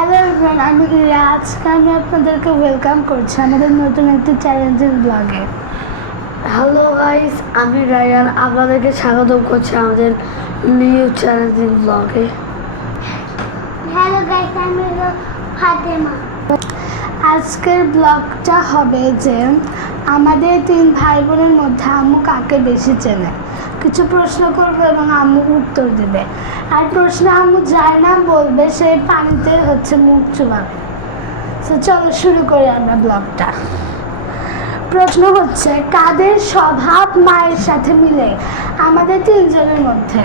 Hello everyone, আমি রিয়া। আজকে আমি আপনাদেরকে ওয়েলকাম করছি আমাদের নতুন একটি চ্যালেঞ্জিং ব্লগে। হ্যালো গাইস, আমি রায়ান। আপনাদেরকে স্বাগত করছি আমাদের নিউ চ্যালেঞ্জিং ব্লগে। হ্যালো গাইস, আমি ফাতেমা। আজকের ব্লগটা হবে যে আমাদের তিন ভাই বোনের মধ্যে আম্মু কাকে বেশি চেনে। কিছু প্রশ্ন করবো এবং আম্মু উত্তর দেবে। আর প্রশ্ন আম্মু যায় না বলবে, সেই পানিতে মুখ চুবাবে। তো চলো শুরু করি আমরা ব্লগটা। প্রশ্ন হচ্ছে, কাদের স্বভাব মায়ের সাথে মিলে আমাদের তিনজনের মধ্যে?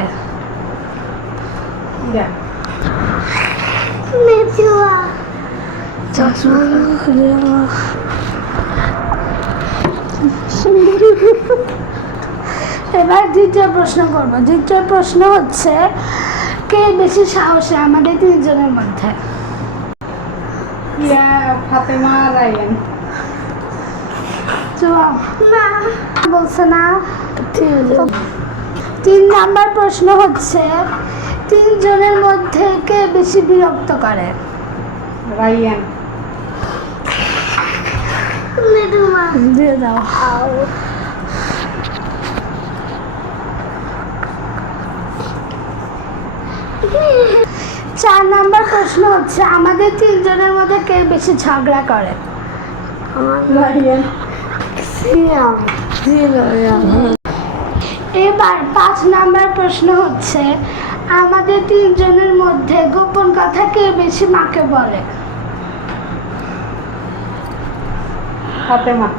মেজুয়া। এবার দ্বিতীয় প্রশ্ন করব। দ্বিতীয় প্রশ্ন হচ্ছে, কে বেশি সাহসী আমাদের তিনজনের মধ্যে? ফাতেমা রায়ান। বলছে না। তিন নাম্বার প্রশ্ন হচ্ছে, তিনজনের মধ্যে কে বেশি বিরক্ত করে? রায়ান। দিয়ে দাও। চার নাম্বার প্রশ্ন হচ্ছে, আমাদের তিনজনের মধ্যে কে বেশি ঝগড়া করে? এবার পাঁচ নাম্বার প্রশ্ন হচ্ছে, আমাদের তিনজনের মধ্যে গোপন কথা কে বেশি মাকে বলে? ফাতেমা।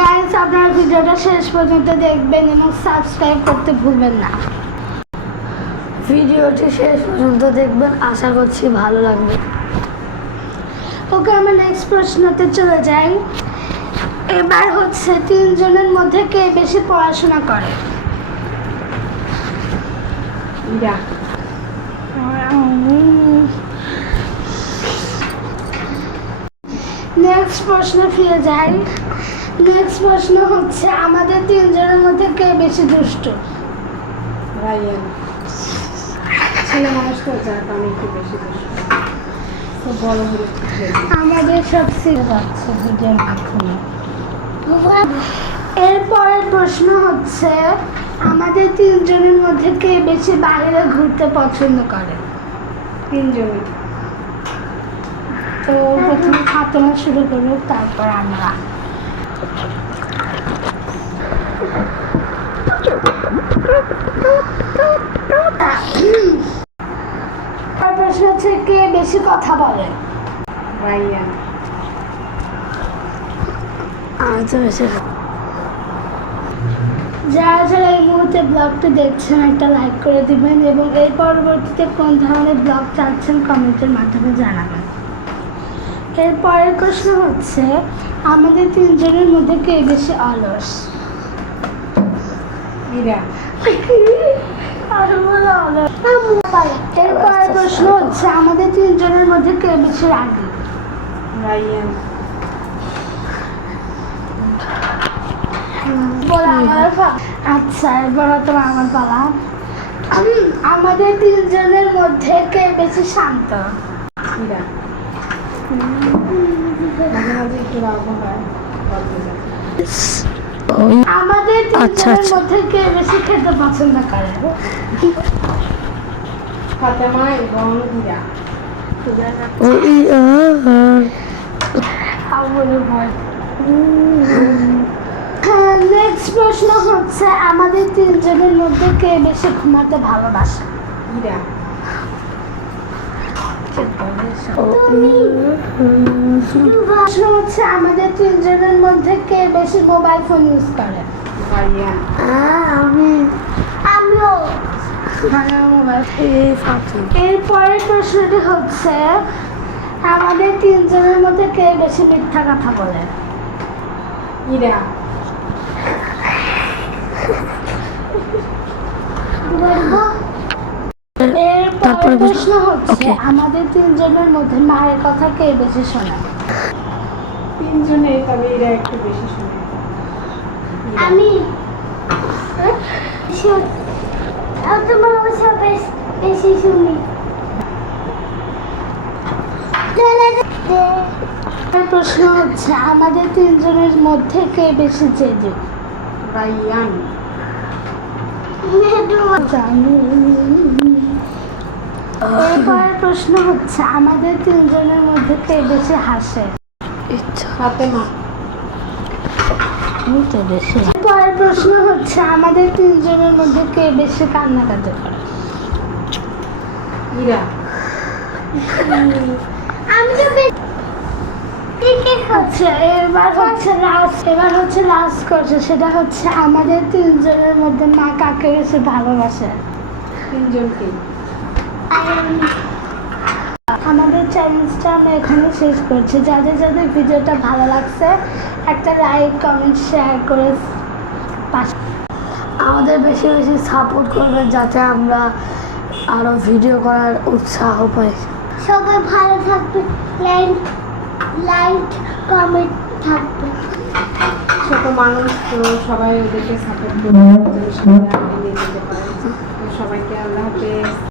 গাইস, আপনারা ভিডিওটা শেষ পর্যন্ত দেখবেন এবং সাবস্ক্রাইব করতে ভুলবেন না। ভিডিওটি শেষ পর্যন্ত দেখবেন, আশা করছি ভালো লাগবে। ওকে, আমরা নেক্সট প্রশ্নতে চলে যাই। এবার হচ্ছে, তিনজনের মধ্যে কে বেশি পড়াশোনা করে? নেক্সট প্রশ্ন ফিরে যাই। নেক্সট প্রশ্ন হচ্ছে, আমাদের তিনজনের মধ্যে কে বেশি দুষ্ট? রায়ান। ছেলে মানুষ তো যার কারণে একটু বেশি দুষ্ট। খুব বড় হলে আমাদের সব শিখে যাচ্ছে ভিডিওর মাধ্যমে। এরপরের প্রশ্ন হচ্ছে, আমাদের তিনজনের মধ্যে কে বেশি বাইরে ঘুরতে পছন্দ করে? তিনজনই। তো প্রথমে ফাতেমা শুরু করবো, তারপর আমরা। প্রশ্ন হচ্ছে, কে বেশি কথা বলে? রায়ান। আচ্ছা, বেশি। যারা যারা এই মুহূর্তে ব্লগটি দেখছেন, একটা লাইক করে দিবেন এবং এর পরবর্তীতে কোন ধরনের ব্লগ চাচ্ছেন কমেন্টের মাধ্যমে জানাবেন। এর পরের প্রশ্ন হচ্ছে, আমাদের তিনজনের মধ্যে কে বেশি অলস? এর পরের প্রশ্ন হচ্ছে, আমাদের তিনজনের মধ্যে কে বেশি রাগী? রায়ান। আচ্ছা, এরপর তো আমার পালা। আমাদের তিনজনের মধ্যে কে বেশি শান্ত? আমাদের তিনজনের মধ্যে কে বেশি খেতে পছন্দ করে? ফাতেমা এবং ইরা। নেক্সট প্রশ্ন হচ্ছে, আমাদের তিনজনের মধ্যে কে বেশি ঘুমাতে ভালোবাসে? ইরা। প্রশ্ন হচ্ছে, আমাদের তিনজনের মধ্যে কে বেশি মোবাইল ফোন ইউজ করে? রায়ান। আমিও। এর পরের প্রশ্নটি হচ্ছে, আমাদের তিনজনের মধ্যে কে বেশি মিথ্যা কথা বলে? ইরা। এর পরের প্রশ্ন হচ্ছে, আমাদের তিনজনের মধ্যে মায়ের কথা কে বেশি শোনে? তিনজনে, তবে এরা একটু বেশি শোনে। আমি তোমার অবশ্য বেশি শুনি আমার প্রশ্ন হচ্ছে আমাদের তিনজনের মধ্যে কে বেশি জেদি? রায়ান। জানি। এরপরের প্রশ্ন হচ্ছে আমাদের তিনজনের মধ্যে কে বেশি হাসে? ফাতেমা। পরের প্রশ্ন হচ্ছে আমাদের তিনজনের মধ্যে কে বেশি কান্নাকাটি করে? ইরা। আমি তো আচ্ছা এবার হচ্ছে লাস্ট কোশ্চেন, সেটা হচ্ছে আমাদের তিনজনের মধ্যে মা কাকে বেশি ভালোবাসে? তিনজনকে। আমাদের চ্যালেঞ্জটা আমরা এখানে শেষ করছি। যাদের যাদের ভিডিওটা ভালো লাগছে একটা লাইক কমেন্ট শেয়ার করে আমাদের বেশি বেশি সাপোর্ট করবেন যাতে আমরা আরও ভিডিও করার উৎসাহ পাই। সবাই ভালো থাকবে, লাইক কমেন্ট থাকবে। ছোট মানুষ তো সবাই ওদেরকে সাপোর্ট করবে যেন সবাই আগে নিয়ে যেতে পারে। তো সবাইকে আল্লাহ হাফেজ।